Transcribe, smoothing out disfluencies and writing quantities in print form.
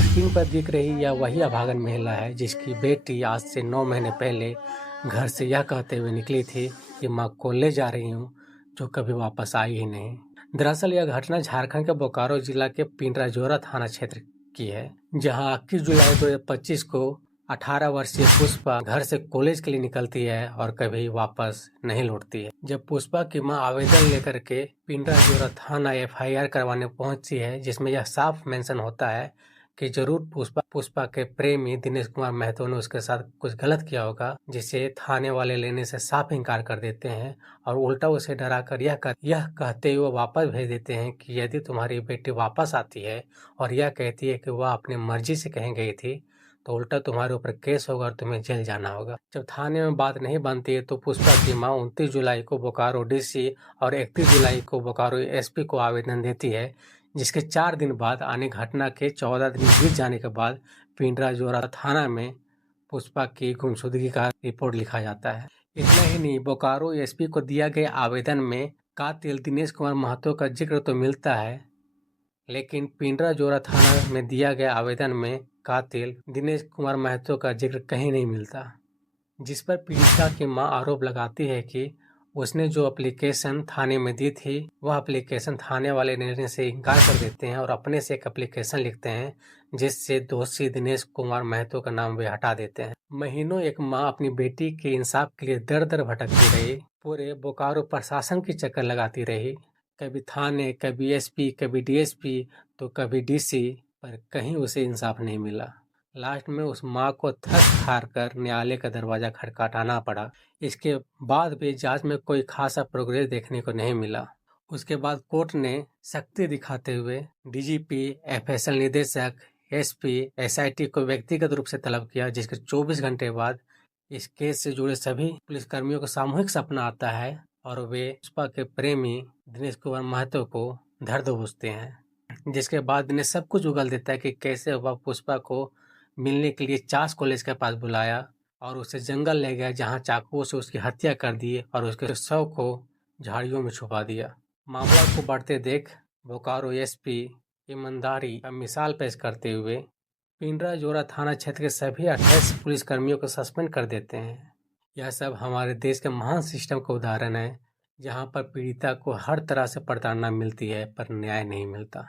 Screen पर दिख रही यह वही अभागन महिला है जिसकी बेटी आज से 9 महीने पहले घर से यह कहते हुए निकली थी कि माँ को ले जा रही हूँ, जो कभी वापस आई ही नहीं। दरअसल यह घटना झारखंड के बोकारो जिला के पिंडराजोरा थाना क्षेत्र की है, जहां 21 जुलाई 2025 को 18 वर्षीय पुष्पा घर से कॉलेज के लिए निकलती है और कभी वापस नहीं लौटती है। जब पुष्पा की मां आवेदन लेकर के पिंडराजोरा थाना FIR करवाने पहुंची है, जिसमें यह साफ मेंशन होता है कि जरूर पुष्पा के प्रेमी दिनेश कुमार महतो ने उसके साथ कुछ गलत किया होगा, जिसे थाने वाले लेने से साफ इनकार कर देते हैं और उल्टा उसे डराकर यह कहते हुए वापस भेज देते हैं कि यदि तुम्हारी बेटी वापस आती है और यह कहती है कि वह अपनी मर्जी से कहीं गई थी तो उल्टा तुम्हारे ऊपर केस होगा और तुम्हें जेल जाना होगा। जब थाने में बात नहीं बनती है तो पुष्पा की मां 29 जुलाई को बोकारो DC और 31 जुलाई को बोकारो SP को आवेदन देती है, जिसके 4 दिन बाद आने घटना के 14 दिन बीत जाने के बाद पिंडराजोरा थाना में पुष्पा की गुमशुदगी का रिपोर्ट लिखा जाता है। इतना ही नहीं, बोकारो SP को दिया गया आवेदन में कातिल दिनेश कुमार महतो का जिक्र तो मिलता है, लेकिन पिंडराजोरा थाना में दिया गया आवेदन में कातिल दिनेश कुमार महतो का जिक्र कहीं नहीं मिलता, जिस पर पीड़िता की मां आरोप लगाती है कि उसने जो एप्लीकेशन थाने में दी थी वह एप्लीकेशन थाने वाले लेने से इनकार कर देते हैं और अपने से एक एप्लीकेशन लिखते हैं जिससे दोषी दिनेश कुमार महतो का नाम वे हटा देते हैं। महीनों एक मां अपनी बेटी के इंसाफ के लिए दर दर भटकती रही, पूरे बोकारो प्रशासन की चक्कर लगाती रही, कभी थाने, कभी SP, कभी DSP तो कभी DC, पर कहीं उसे इंसाफ नहीं मिला। लास्ट में उस माँ को थक हार कर न्यायालय का दरवाजा खटखटाना पड़ा। इसके बाद भी जांच में कोई खासा प्रोग्रेस देखने को नहीं मिला। उसके बाद कोर्ट ने सख्ती दिखाते हुए DGP, FSL निदेशक, SP, SIT को व्यक्तिगत रूप से तलब किया, जिसके 24 घंटे बाद इस केस से जुड़े सभी पुलिसकर्मियों को सामूहिक सपना आता है और वे पुष्पा के प्रेमी दिनेश कुमार महतो को धर दबोचते हैं। जिसके बाद दिनेश सब कुछ उगल देता है कि कैसे वह पुष्पा को मिलने के लिए चास कॉलेज के पास बुलाया और उसे जंगल ले गया, जहां चाकुओं से उसकी हत्या कर दी और उसके शव को झाड़ियों में छुपा दिया। मामला को बढ़ते देख बोकारो SP ईमानदारी का मिसाल पेश करते हुए पिंडराजोरा थाना क्षेत्र के सभी 28 पुलिसकर्मियों को सस्पेंड कर देते हैं। यह सब हमारे देश के महान सिस्टम का उदाहरण है, जहां पर पीड़िता को हर तरह से प्रताड़ना मिलती है पर न्याय नहीं मिलता।